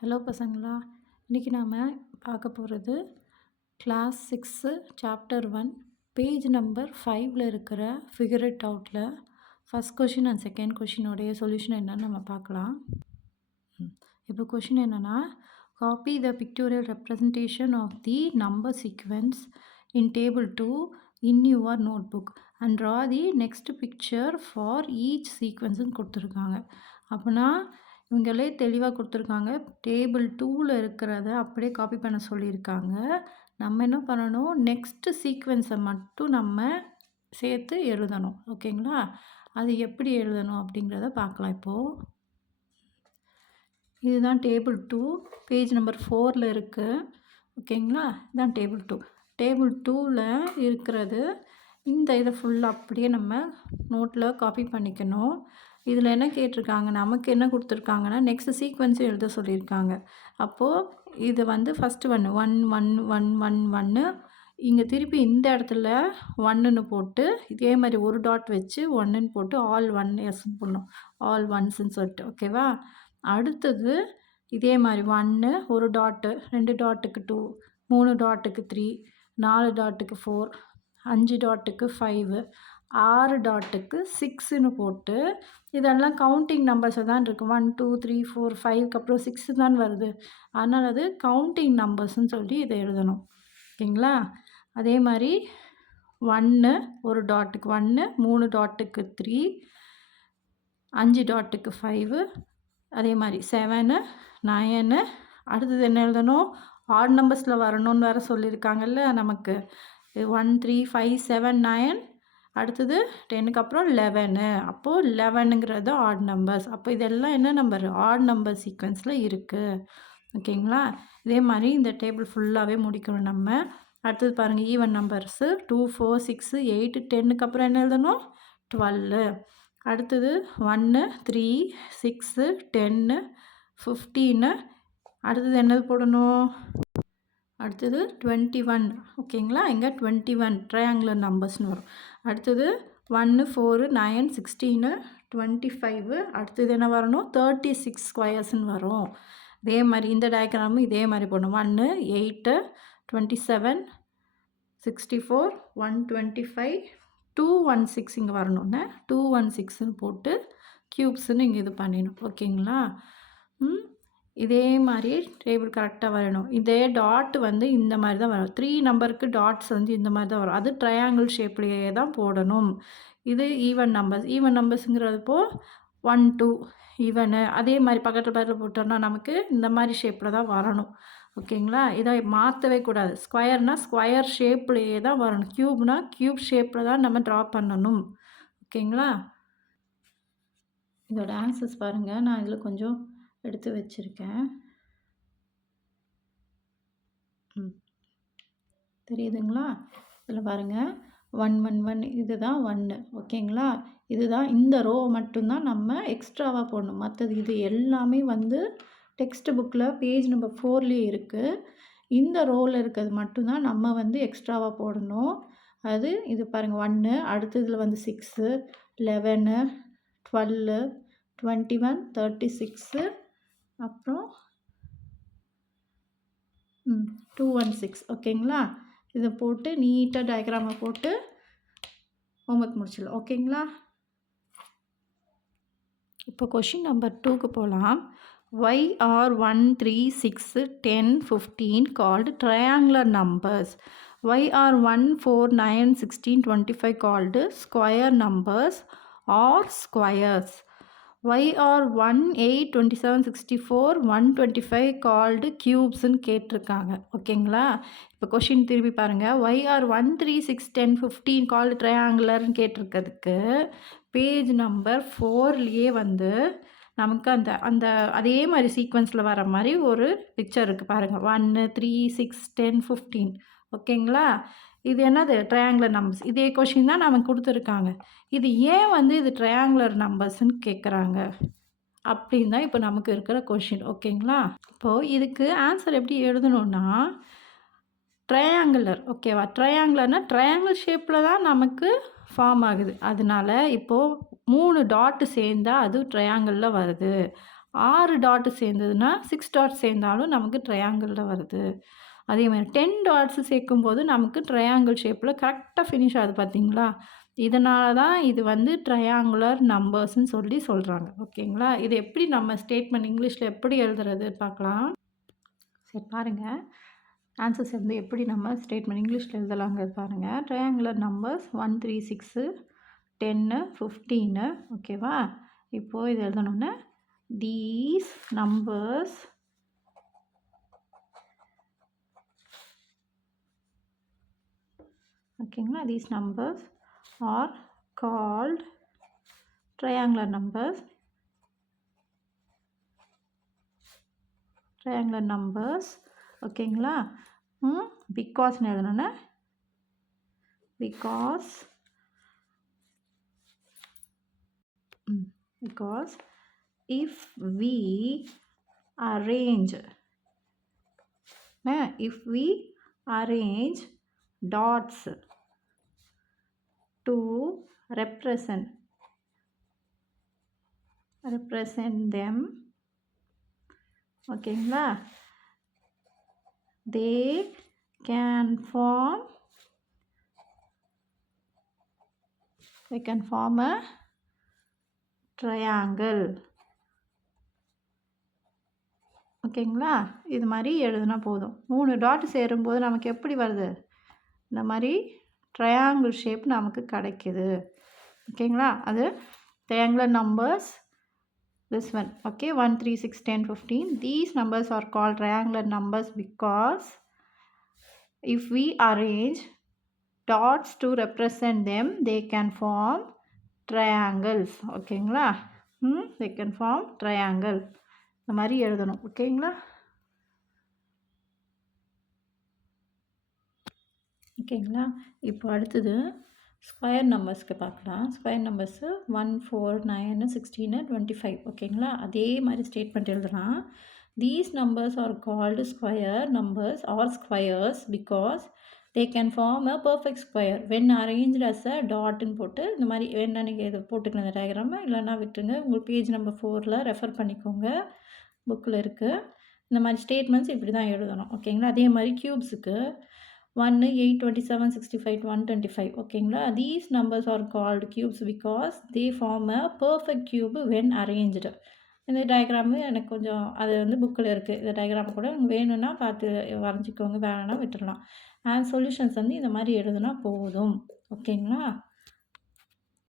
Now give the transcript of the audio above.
Hello பசங்களா, இன்றைக்கி நாம் பார்க்க போகிறது கிளாஸ் 6 சாப்டர் 1 பேஜ் நம்பர் 5ல் இருக்கிற ஃபிகர் இட் அவுட்டில் ஃபஸ்ட் கொஷின் அண்ட் செகண்ட் கொஷினோடைய சொல்யூஷன் என்னன்னு நம்ம பார்க்கலாம். இப்போ கொஷின் என்னென்னா, copy the pictorial representation of the number sequence in table 2 in your note book and draw the next picture for each சீக்வென்ஸுன்னு கொடுத்துருக்காங்க. அப்படின்னா இவங்களே தெளிவாக கொடுத்துருக்காங்க. டேபிள் 2ல் இருக்கிறத அப்படியே காப்பி பண்ண சொல்லியிருக்காங்க. நம்ம என்ன பண்ணணும், நெக்ஸ்ட்டு சீக்வென்ஸை மட்டும் நம்ம சேர்த்து எழுதணும். ஓகேங்களா? அது எப்படி எழுதணும் அப்படிங்கிறத பார்க்கலாம். இப்போது இதுதான் டேபிள் 2 பேஜ் நம்பர் 4ல் இருக்குது. ஓகேங்களா? இதுதான் டேபிள் 2. டேபிள் 2ல் இருக்கிறது இந்த இதை ஃபுல்லாக அப்படியே நம்ம நோட்டில் காப்பி பண்ணிக்கணும். இதில் என்ன கேட்டிருக்காங்க, நமக்கு என்ன கொடுத்துருக்காங்கன்னா நெக்ஸ்ட் சீக்வென்ஸும் எழுத சொல்லியிருக்காங்க. அப்போது இது வந்து ஃபஸ்ட்டு 1 1 1 1 1 1 இங்கே திருப்பி இந்த இடத்துல 1ன்னு போட்டு இதே மாதிரி ஒரு டாட் வச்சு 1ன்னு போட்டு ஆல் 1 எஸ்ன்னு போடணும். ஆல் ஒன்ஸ்ன்னு சொல்லிட்டு. ஓகேவா? அடுத்தது இதே மாதிரி 1 ஒரு டாட்டு, 2 டாட்டுக்கு 2, 3 டாட்டுக்கு 3, 4 டாட்டுக்கு 4, 5 டாட்டுக்கு 5, 6 டாட்டுக்கு 6ன்னு போட்டு இதெல்லாம் கவுண்டிங் நம்பர்ஸை தான் இருக்குது. 1 2 3 4 5க்கு அப்புறம் 6 தான் வருது. அதனால் அது கவுண்டிங் நம்பர்ஸ்ன்னு சொல்லி இதை எழுதணும். ஓகேங்களா? அதே மாதிரி 1 ஒரு டாட்டுக்கு 1, 3 டாட்டுக்கு 3, 5 டாட்டுக்கு 5, அதே மாதிரி 7 9. அடுத்தது என்ன எழுதணும், ஆட் நம்பர்ஸில் வரணும்னு வேறு சொல்லியிருக்காங்கல்ல நமக்கு. 1 3 5 7 9, அடுத்தது 10க்கு அப்புறம் 11. அப்போது 11ங்கிறது ஆட் நம்பர்ஸ். அப்போ இதெல்லாம் என்ன நம்பர், ஆட் நம்பர் சீக்வென்ஸில் இருக்குது. ஓகேங்களா? இதே மாதிரி இந்த டேபிள் ஃபுல்லாகவே முடிக்கணும் நம்ம. அடுத்தது பாருங்கள், ஈவன் நம்பர்ஸு 2 4 6 8 10க்கு அப்புறம் என்ன எழுதணும், 12. அடுத்தது 1 3 6 10 15. அடுத்தது என்னது போடணும், அடுத்தது 21. ஓகேங்களா? இங்கே 21 ட்ரையாங்குலர் நம்பர்ஸ்னு வரும். அடுத்தது 1 4 9 16 25. அடுத்தது என்ன வரணும், 36 ஸ்கொயர்ஸ்ன்னு வரும். இதே மாதிரி இந்த டயக்ராமும் இதே மாதிரி போடணும். 1 8 27 64 125 216 இங்கே வரணும்னு 216ன்னு போட்டு க்யூப்ஸ்ன்னு இங்கே இது பண்ணிடணும். ஓகேங்களா? இதே மாதிரி டேபிள் கரெக்டாக வரணும். இதே டாட் வந்து இந்த மாதிரி தான் வரும். 3 நம்பருக்கு டாட்ஸ் வந்து இந்த மாதிரி தான் வரும். அது ட்ரையாங்கிள் ஷேப்லேயே தான் போடணும். இது ஈவன் நம்பர்ஸ். ஈவன் நம்பர்ஸுங்கிறப்போ 1 2 ஈவனு அதே மாதிரி பக்கத்தில் போட்டோம்னா நமக்கு இந்த மாதிரி ஷேப்பில் தான் வரணும். ஓகேங்களா? இதை மாற்றவே கூடாது. ஸ்கொயர்னால் ஸ்கொயர் ஷேப்லேயே தான் வரணும். க்யூப்னால் க்யூப் ஷேப்பில் தான் நம்ம ட்ரா பண்ணணும். ஓகேங்களா? இதோட ஆன்சர்ஸ் பாருங்கள், நான் இதில் கொஞ்சம் எடுத்து வச்சுருக்கேன். தெரியுதுங்களா? இதில் பாருங்கள் 1 1 1 இதுதான் 1. ஓகேங்களா? இதுதான் இந்த ரோ மட்டும்தான் நம்ம எக்ஸ்ட்ராவாக போடணும். மற்றது இது எல்லாமே வந்து டெக்ஸ்ட் புக்கில் பேஜ் நம்பர் 4லேயே இருக்குது. இந்த ரோவில் இருக்கிறது மட்டும்தான் நம்ம வந்து எக்ஸ்ட்ராவாக போடணும். அது இது பாருங்கள் 1, அடுத்ததில் வந்து 6 11 12 21 36 அப்புறம் 216. ஓகேங்களா? இதை போட்டு நீட்டாக டயக்ராமை போட்டு ஹோம்ஒர்க் முடிச்சிடலாம். ஓகேங்களா? இப்போ கொஷின் நம்பர் 2க்கு போகலாம். Why are 1 3 6 10 15 called triangular numbers? Why are 1 4 9 16 25 called square numbers or squares? Why are 1 8 27 64 125 called cubesன்னு கேட்டிருக்காங்க. ஓகேங்களா? இப்போ கொஷின் திருப்பி பாருங்கள். Why are 1 3 6 10 15 called triangularன்னு கேட்டிருக்கிறதுக்கு page number 4லேயே வந்து நமக்கு அதே மாதிரி சீக்வென்ஸில் வர மாதிரி ஒரு பிக்சர் இருக்குது பாருங்கள். 1 3 6 10 15. ஓகேங்களா? இது என்னது, ட்ரையாங்குலர் நம்பர்ஸ். இதே கொஷின் தான் நமக்கு கொடுத்துருக்காங்க. இது ஏன் வந்து இது ட்ரையாங்குலர் நம்பர்ஸ்ன்னு கேட்குறாங்க அப்படின்னு தான் இப்போ நமக்கு இருக்கிற கொஷின். ஓகேங்களா? இப்போது இதுக்கு ஆன்சர் எப்படி எழுதணுன்னா, ட்ரையாங்குலர். ஓகேவா? ட்ரையாங்குலர்னால் ட்ரையாங்கிள் ஷேப்பில் தான் நமக்கு ஃபார்ம் ஆகுது. அதனால இப்போது 3 டாட்டு சேர்ந்தால் அது ட்ரையாங்கிளில் வருது. 6 டாட் சேர்ந்ததுன்னா 6 டாட் சேர்ந்தாலும் நமக்கு ட்ரையாங்கிளில் வருது. அதே மாதிரி 10 டாட்ஸ் சேர்க்கும்போது நமக்கு ட்ரையாங்கிள் ஷேப்பில் கரெக்டாக ஃபினிஷ் ஆகுது பார்த்தீங்களா? இதனால தான் இது வந்து ட்ரையாங்குலர் நம்பர்ஸ்ன்னு சொல்லி சொல்கிறாங்க. ஓகேங்களா? இது எப்படி நம்ம ஸ்டேட்மெண்ட் இங்கிலீஷில் எப்படி எழுதுறது பார்க்கலாம். சரி பாருங்கள். ஆன்சர்ஸ் வந்து எப்படி நம்ம ஸ்டேட்மெண்ட் இங்கிலீஷில் எழுதலாங்கிறது பாருங்கள். ட்ரையாங்குலர் நம்பர்ஸ் 1, 3, 6, 10, 15 ஓகேவா? இப்போது இது எழுதணுன்னா தீஸ் நம்பர்ஸ் ஓகேங்களா? These numbers are called triangular numbers. Triangular numbers ஓகேங்களா? பிகாஸ்ன்னு எழுதணுன்னா because if we arrange dots to represent them ஓகேங்களா, they can form a triangle. ஓகேங்களா, இது மாதிரி எழுதுனா போதும். 3 டாட் சேரும்போது நமக்கு எப்படி வருது? இந்த மாதிரி ட்ரையாங்கிள் ஷேப் நமக்கு கிடைக்குது. ஓகேங்களா, அது triangular numbers. This one, okay, 1, 3, 6, 10, 15. These numbers are called triangular numbers because if we arrange dots to represent them, they can form triangles. ஓகேங்களா, they can form triangle. இந்த மாதிரி எழுதணும். ஓகேங்களா, ஓகேங்களா. இப்போ அடுத்தது ஸ்கொயர் நம்பர்ஸ்க்கு பார்க்கலாம். ஸ்கொயர் நம்பர்ஸு 1, 4, 9, 16, 25 ஓகேங்களா. அதே மாதிரி ஸ்டேட்மெண்ட் எழுதலாம். These numbers are called square numbers or squares because they can form a perfect square when arranged as a டாட்னு போட்டு இந்த மாதிரி வேணா நீங்கள் இதை போட்டுக்கலாம் இந்த டயக்ராமை, இல்லைன்னா விட்டுருங்க. உங்களுக்கு பேஜ் நம்பர் 4 ரெஃபர் பண்ணிக்கோங்க, புக்கில் இருக்குது. இந்த மாதிரி ஸ்டேட்மெண்ட்ஸ் இப்படி தான் எழுதணும். ஓகேங்களா, அதே மாதிரி க்யூப்ஸுக்கு 1, 8, 27, 65, 125 ஓகேங்களா. These numbers are called cubes because they form a perfect cube when arranged. இந்த டயக்ராமு எனக்கு கொஞ்சம் அது வந்து புக்கில் இருக்குது. இந்த டயக்ராம் கூட வேணும்னா பார்த்து வரைஞ்சிக்கோங்க, வேணும்னா விட்டுடலாம். சொல்யூஷன்ஸ் வந்து இந்த மாதிரி எழுதுனா போதும். ஓகேங்களா.